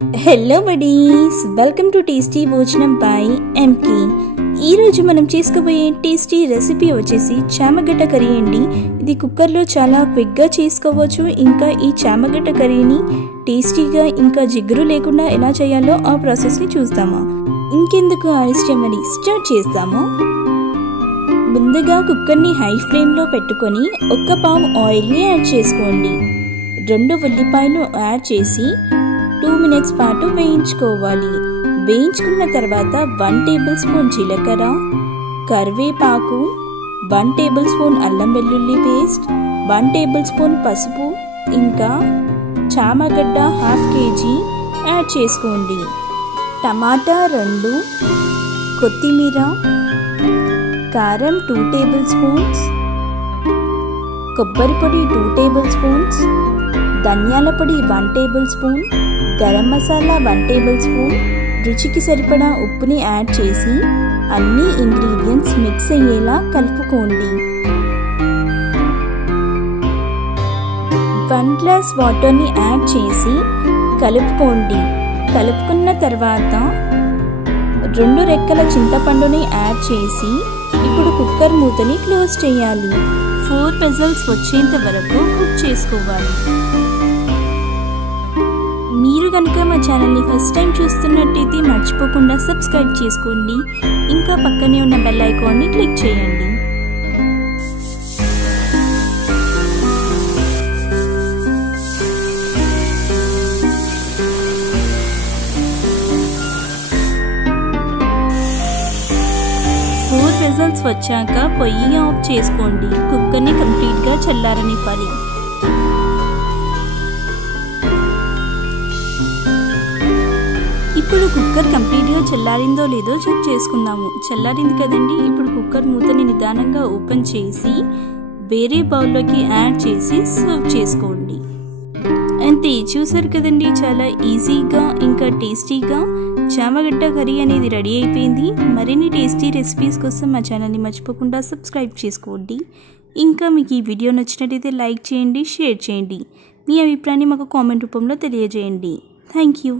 Hello buddies, welcome to tasty భోజనం by ఎంకి. ఈరోజు మనం చేసుకోబోయే టేస్టీ రెసిపీ వచ్చేసి చామగడ్డ కర్రీ అండి. ఇది కుక్కర్లో చాలా క్విక్గా చేసుకోవచ్చు. ఇంకా ఈ చామగడ్డ కర్రీని టేస్టీగా ఇంకా జిగురు లేకుండా ఎలా చేయాలో ఆ ప్రాసెస్ని చూస్తాము. ఇంకెందుకు ఆలస్యం అని స్టార్ట్ చేస్తాము. ముందుగా కుక్కర్ని హై ఫ్లేమ్లో పెట్టుకొని 1 పావు ఆయిల్ని యాడ్ చేసుకోండి. 2 ఉల్లిపాయలు యాడ్ చేసి 2 మినిట్స్ పాటు వేయించుకోవాలి. వేయించుకున్న తర్వాత 1 టేబుల్ స్పూన్ జీలకర్ర, కరివేపాకు, 1 టేబుల్ స్పూన్ అల్లం వెల్లుల్లి పేస్ట్, 1 టేబుల్ స్పూన్ పసుపు, ఇంకా చామగడ్డ 1/2 కేజీ యాడ్ చేసుకోండి. టమాటా 2, కొత్తిమీర, కారం 2 టేబుల్ స్పూన్స్, కొబ్బరి పొడి 2 టేబుల్ స్పూన్స్, ధనియాల పొడి 1 table spoon, garam masala 1 table spoon, రుచికి సరిపడా ఉప్పుని యాడ్ చేసి అన్ని ఇంగ్రీడియంట్స్ మిక్స్ అయ్యేలా కలుపుకోండి. 1 గ్లాస్ వాటర్ని యాడ్ చేసి కలుపుకోండి. కలుపుకున్న తర్వాత 2 రెక్కల చింతపండుని యాడ్ చేసి ఇప్పుడు కుక్కర్ మూతని క్లోజ్ చేయాలి. 4 విజిల్స్ వచ్చేంత వరకు కుక్ చేసుకోవాలి. మీరు కనుక మా ఛానల్ని ఫస్ట్ టైం చూస్తున్నట్టయితే మర్చిపోకుండా సబ్స్క్రైబ్ చేసుకోండి. ఇంకా పక్కనే ఉన్న బెల్ ఐకాన్ని క్లిక్ చేయండి. విజిల్స్ వచ్చాక పొయ్యి ఆఫ్ చేసుకోండి. కుక్కర్ని కంప్లీట్గా చల్లారనివ్వాలి. ఇప్పుడు కుక్కర్ కంప్లీట్గా చల్లారిందో లేదో చెక్ చేసుకుందాము. చల్లారింది కదండి. ఇప్పుడు కుక్కర్ మూతని నిదానంగా ఓపెన్ చేసి వేరే బౌల్లోకి యాడ్ చేసి సర్వ్ చేసుకోండి. అంతే, చూసారు కదండి, చాలా ఈజీగా ఇంకా టేస్టీగా చామగడ్డ కర్రీ అనేది రెడీ అయిపోయింది. మరిన్ని టేస్టీ రెసిపీస్ కోసం మా ఛానల్ని మర్చిపోకుండా సబ్స్క్రైబ్ చేసుకోండి. ఇంకా మీకు ఈ వీడియో నచ్చినట్టయితే లైక్ చేయండి, షేర్ చేయండి. మీ అభిప్రాయాన్ని మాకు కామెంట్ రూపంలో తెలియజేయండి. Thank you.